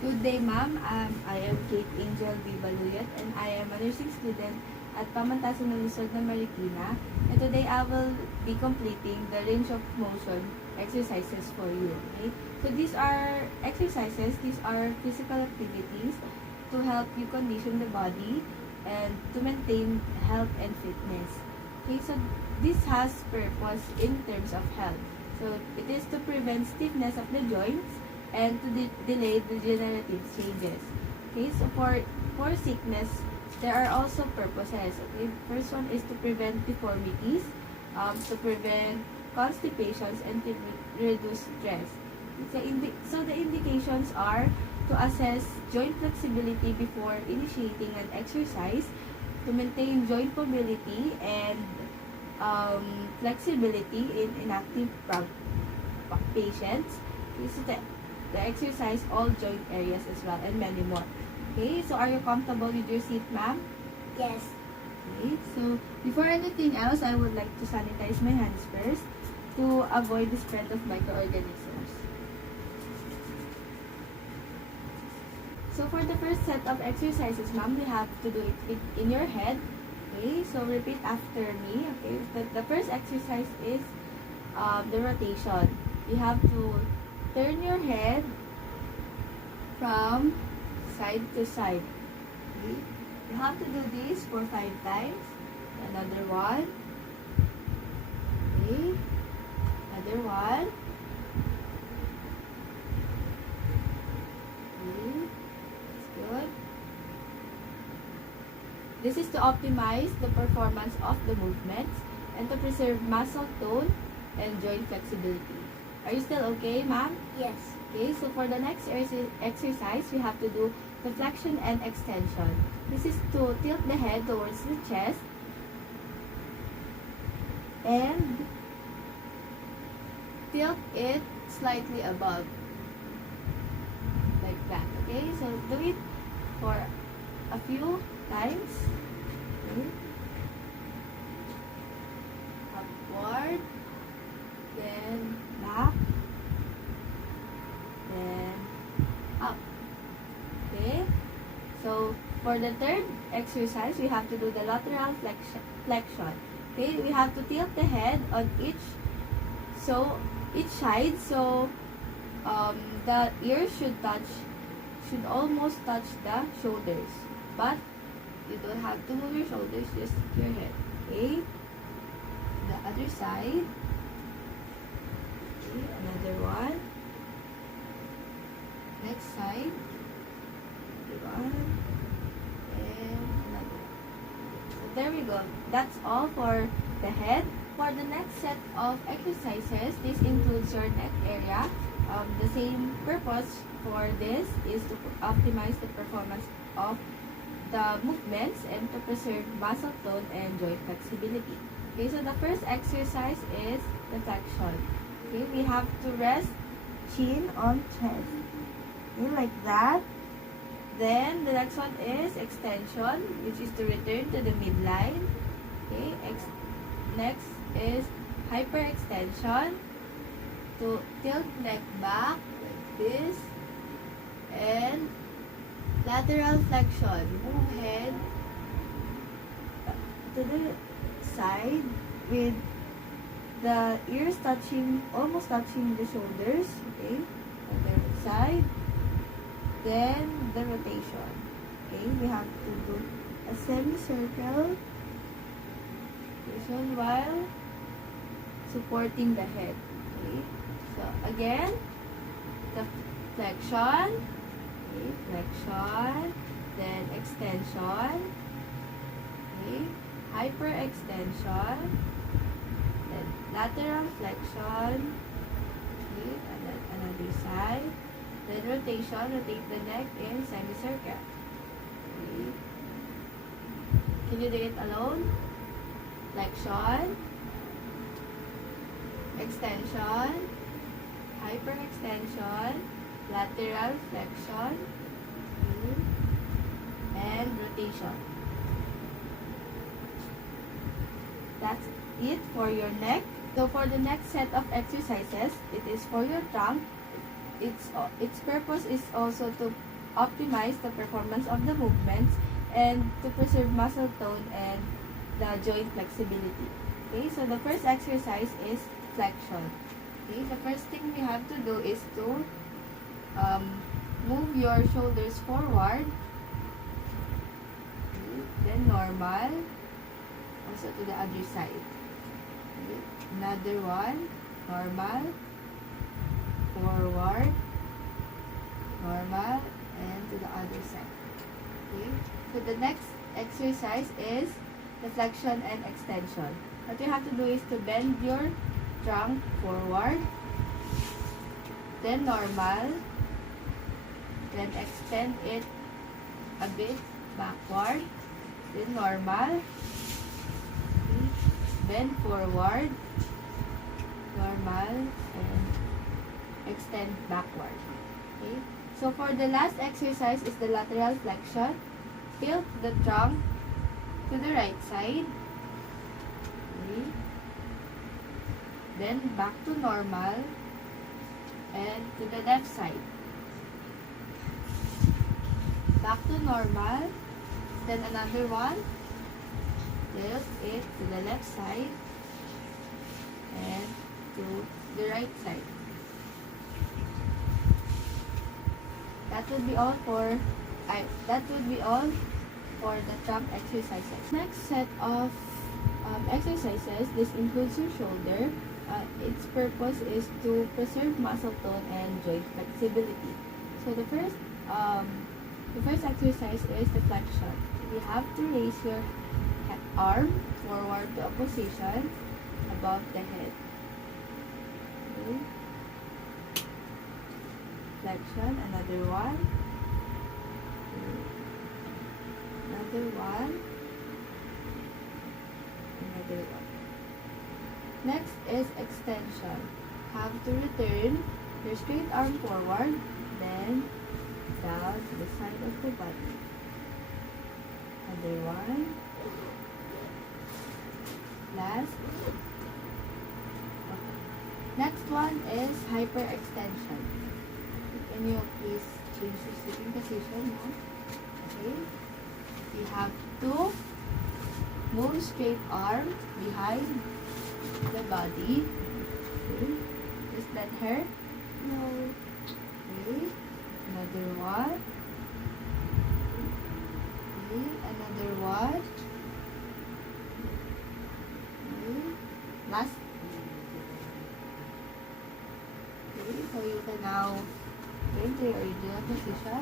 Good day, ma'am. I am Kate Angel V. Baluyot, and I am a nursing student at Pamantasan ng Luzon ng Marikina. And today, I will be completing the range of motion exercises for you. Okay? So these are exercises. These are physical activities to help you condition the body and to maintain health and fitness. Okay, so this has purpose in terms of health. So it is to prevent stiffness of the joints and to delay degenerative changes. Okay, so for sickness, there are also purposes. Okay, first one is to prevent deformities, to prevent constipations, and to reduce stress. So the indications are to assess joint flexibility before initiating an exercise, to maintain joint mobility and flexibility in inactive patients. Okay, so the exercise all joint areas as well, and many more. Okay, so are you comfortable with your seat, ma'am? Yes. Okay, so before anything else, I would like to sanitize my hands first to avoid the spread of microorganisms. So for the first set of exercises, ma'am, we have to do it in your head. Okay, so repeat after me. Okay, the first exercise is the rotation. You have to turn your head from side to side. Okay, you have to do this for 5 times. Another one. Okay, another one. Okay, that's good. This is to optimize the performance of the movements and to preserve muscle tone and joint flexibility. Are you still okay, ma'am? Yes. Okay, so for the next exercise, we have to do the flexion and extension. This is to tilt the head towards the chest and tilt it slightly above, like that. Okay, so do it for a few times. Okay. Upward, then back, then up. Okay, so for the third exercise, we have to do the lateral flexion. Okay, we have to tilt the head on each side, so the ears should almost touch the shoulders, but you don't have to move your shoulders, just your head. Okay, the other side. Okay, another one. Next side. One. And another. So there we go. That's all for the head. For the next set of exercises, this includes your neck area. The same purpose for this is to optimize the performance of the movements and to preserve muscle tone and joint flexibility. Okay, so the first exercise is the flexion. Okay, we have to rest chin on chest. Okay, like that. Then the next one is extension, which is to return to the midline. Okay, next is hyperextension, to tilt neck back like this, and lateral flexion, move head to the side with the ears almost touching the shoulders. Okay, other side. Then the rotation. Okay, we have to do a semicircle rotation while supporting the head. Okay, so again, the flexion. Okay, flexion, then extension. Okay, hyperextension, then lateral flexion. Okay, and then another side. Then rotation, rotate the neck in semicircle. Okay. Can you do it alone? Flexion, extension, hyperextension, lateral flexion, okay, and rotation. That's it for your neck. So for the next set of exercises, it is for your trunk. Its purpose is also to optimize the performance of the movements and to preserve muscle tone and the joint flexibility. Okay, so the first exercise is flexion. Okay, the first thing we have to do is to move your shoulders forward, okay, then normal, also to the other side. Okay, another one, normal, forward, normal, and to the other side. Okay, so the next exercise is the flexion and extension. What you have to do is to bend your trunk forward, then normal, then extend it a bit backward, then normal, bend forward, normal, and extend backward. Okay. So for the last exercise is the lateral flexion. Tilt the trunk to the right side. Okay. Then back to normal and to the left side. Back to normal. Then another one. Tilt it to the left side and to the right side. That would be all for the trunk exercises. Next set of exercises, this includes your shoulder. Its purpose is to preserve muscle tone and joint flexibility. So the first exercise is the flexion. You have to raise your arm forward to a position above the head. Okay. Flexion, another one. Another one. Another one. Next is extension. Have to return your straight arm forward, then down to the side of the body. Another one. Last. Okay. Next one is hyperextension. Can you please change the sitting position now? Okay. You have to move straight arm behind the body. Okay. Does that hurt? No. Okay. Another one. Okay. Another one. Okay. Last. Okay. So you can now into your original position.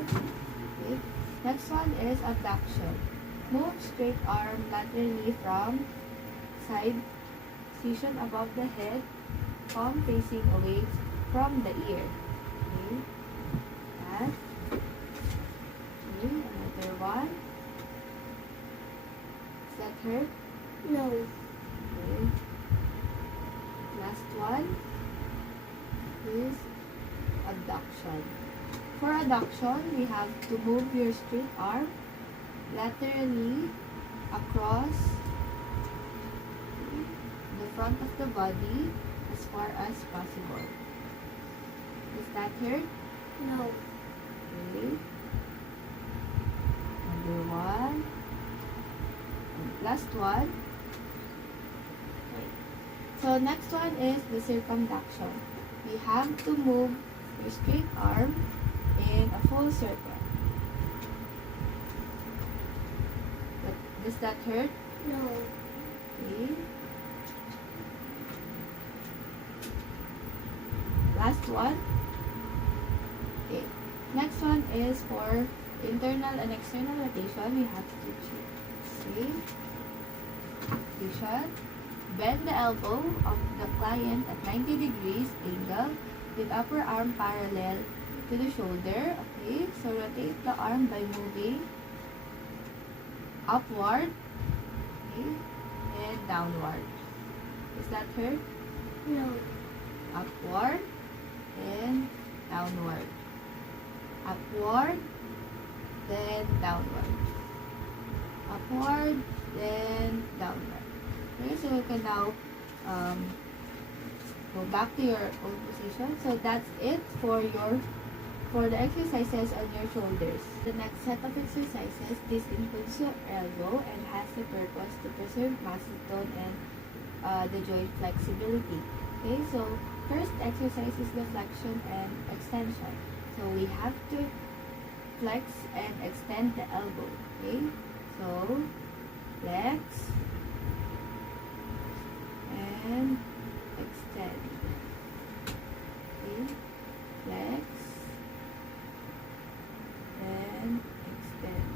Okay. Next one is abduction. Move straight arm laterally from side position above the head, palm facing away from the ear. Okay. That. Okay. Another one. Does that hurt? No. Okay. Last one is abduction. For abduction, we have to move your straight arm laterally across the front of the body as far as possible. Does that hurt? No. Okay. Another one. And last one. Okay. So next one is the circumduction. We have to move your straight arm in a full circle. But does that hurt? No. Okay. Last one. Okay. Next one is for internal and external rotation. We have to see. Rotation. Bend the elbow of the client at 90 degrees angle with upper arm parallel to the shoulder. Okay, so rotate the arm by moving upward, okay, and downward. Does that hurt? No. Upward and downward. Upward, then downward. Upward, then downward. Okay, so you can now go back to your old position. So that's it for your for the exercises on your shoulders. The next set of exercises, this includes your elbow and has the purpose to preserve muscle tone and the joint flexibility. Okay, so first exercise is the flexion and extension. So we have to flex and extend the elbow. Okay, so flex and extend. Okay, flex and extend.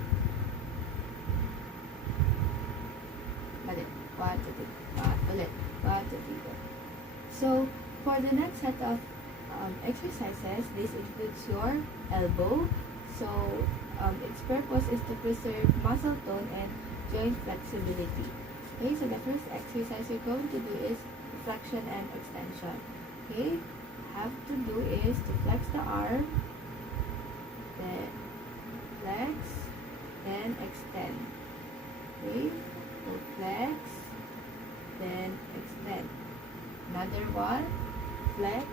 Balik. 1, 2, 3. Ulit. 1, 2, 3, go. So, for the next set of exercises, this includes your elbow. So, its purpose is to preserve muscle tone and joint flexibility. Okay, so the first exercise you're going to do is flexion and extension. Okay, have to do is to flex the arm, then flex, then extend. Okay, so flex, then extend. Another one, flex,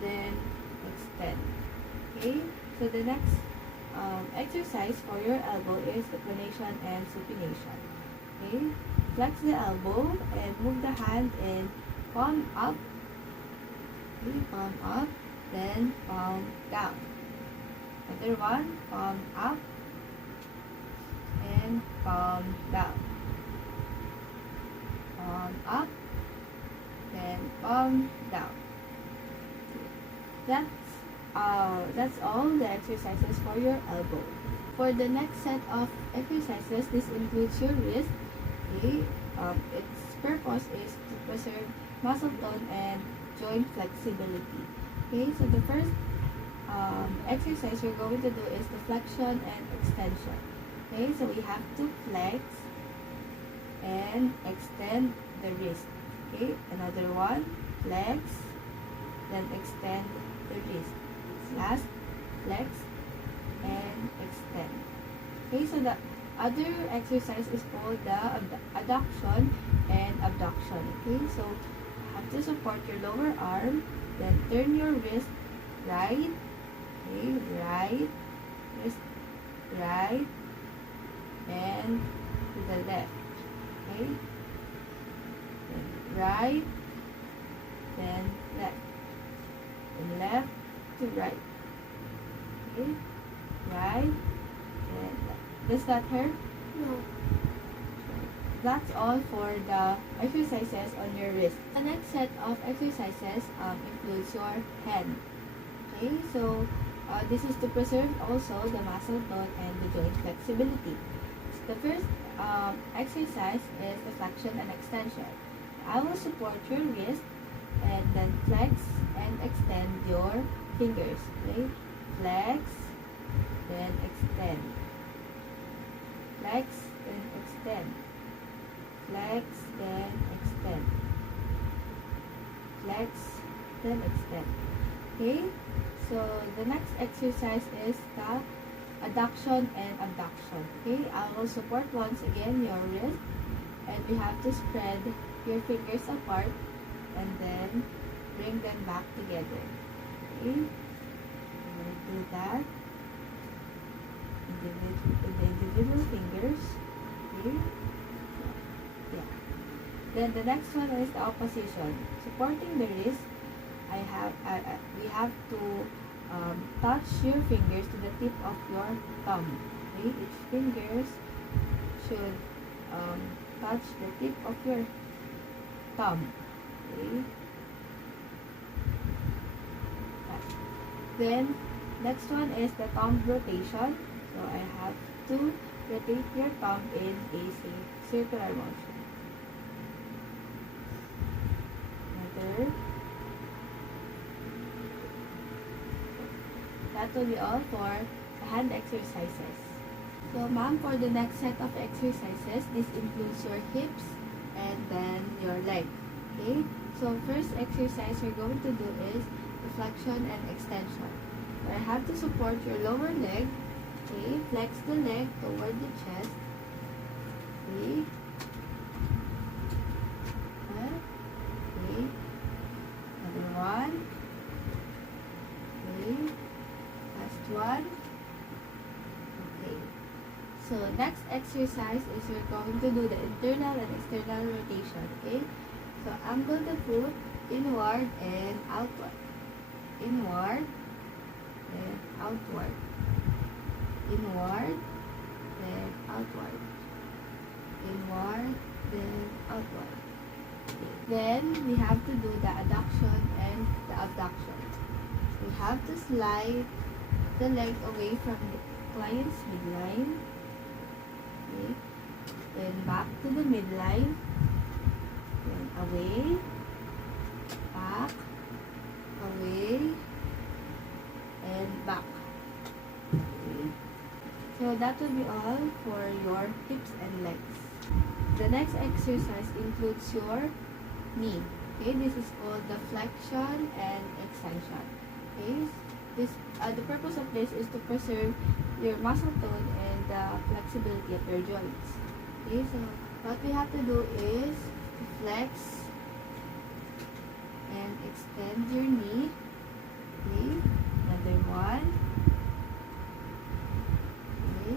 then extend. Okay, so the next exercise for your elbow is the pronation and supination. Okay, flex the elbow and move the hand in palm up. Okay, palm up, then palm down. Another one, palm up and palm down. Palm up, then palm down. That's all the exercises for your elbow. For the next set of exercises, this includes your wrist. Okay, its purpose is to preserve muscle tone and joint flexibility. Okay, so the first exercise we're going to do is the flexion and extension. Okay, so we have to flex and extend the wrist. Okay, another one, flex, then extend the wrist. Last, flex and extend. Okay, so the other exercise is called the adduction and abduction. Okay, so you have to support your lower arm, then turn your wrist right, okay, right, wrist right, and to the left. Okay, then right, then left, and left to right. Okay, right, and left. Does that hurt? No. That's all for the exercises on your wrist. The next set of exercises includes your hand. Okay, so this is to preserve also the muscle tone and the joint flexibility. The first exercise is the flexion and extension. I will support your wrist and then flex and extend your fingers. Okay, flex, then extend. Flex, then extend. Flex, then extend. Flex, then extend. Okay, so the next exercise is the adduction and abduction. Okay, I will support once again your wrist, and you have to spread your fingers apart and then bring them back together. Okay, I'm going to do that. Individual fingers. Okay. Yeah. Then the next one is the opposition. Supporting the wrist, we have to touch your fingers to the tip of your thumb. Okay, each fingers should touch the tip of your thumb. Okay. Then next one is the thumb rotation. So I have to rotate your thumb in a circular motion. Another. That will be all for the hand exercises. So ma'am, for the next set of exercises, this includes your hips and then your leg. Okay, so first exercise we're going to do is the flexion and extension. So I have to support your lower leg. Okay, flex the leg toward the chest. Okay. Okay. Another one. Okay. one. Okay. So next exercise is we're going to do the internal and external rotation. Okay. So angle the foot inward and outward. Inward and outward. Inward then outward. Inward then outward. Then we have to do the adduction and the abduction. We have to slide the leg away from the client's midline. Okay. Then back to the midline. Then away. Back. Away. And back. Okay. So that will be all for your hips and legs. The next exercise includes your knee. Okay, this is called the flexion and extension. Okay, the purpose of this is to preserve your muscle tone and the flexibility of your joints. Okay, so what we have to do is to flex and extend your knee. Okay, another one. Okay,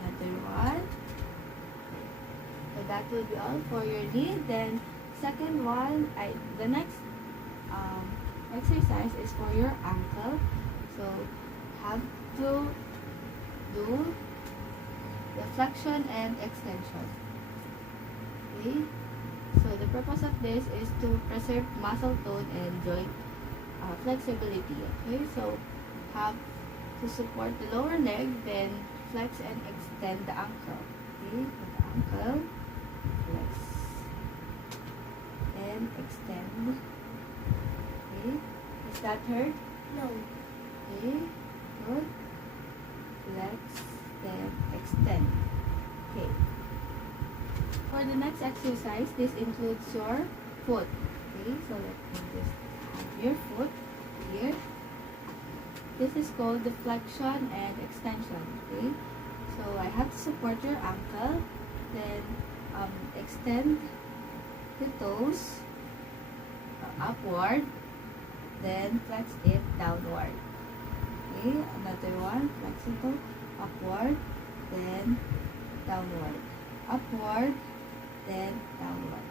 another one. So that will be all for your knee. Then second one, the next exercise is for your ankle. So have to do the flexion and extension. Okay. So the purpose of this is to preserve muscle tone and joint flexibility. Okay. So have to support the lower leg, then flex and extend the ankle. Okay. The ankle. Flex and extend. Okay. Is that hurt? No. Okay. Good. Flex, then extend. Okay. For the next exercise, this includes your foot. Okay. So let me just have your foot here. This is called the flexion and extension. Okay. So I have to support your ankle, then extend the toes upward, then flex it downward. Okay, another one, flex it upward, then downward. Upward, then downward.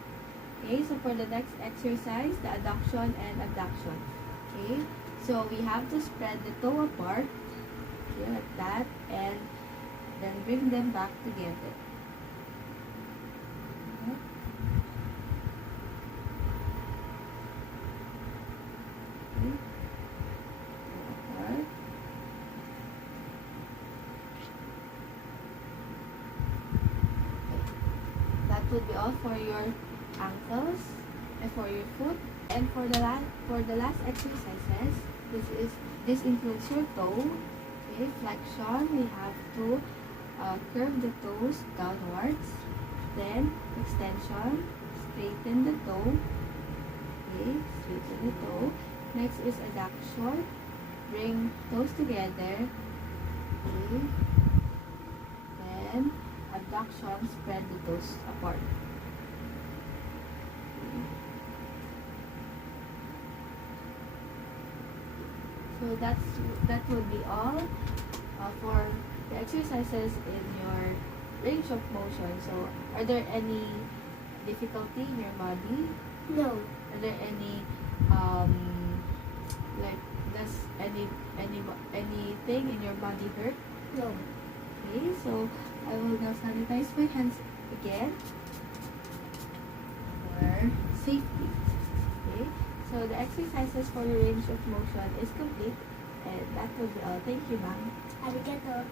Okay, so for the next exercise, the adduction and abduction. Okay, so we have to spread the toe apart, okay, like that, and then bring them back together. Okay. Apart. That would be all for your ankles and for your foot. And for the last exercises, this includes your toe. Okay, flexion. We have to curve the toes downwards. Then extension. Straighten the toe. Okay, straighten the toe. Next is adduction. Bring toes together. Okay. Then abduction. Spread the toes apart. Okay. So that would be all for the exercises in your range of motion. So are there any difficulty in your body? No. Are there any like does anything in your body hurt? No. Okay, so I will now sanitize my hands again for safety. Okay, so the exercises for your range of motion is complete, and that will be all. Thank you, ma'am. Arigato.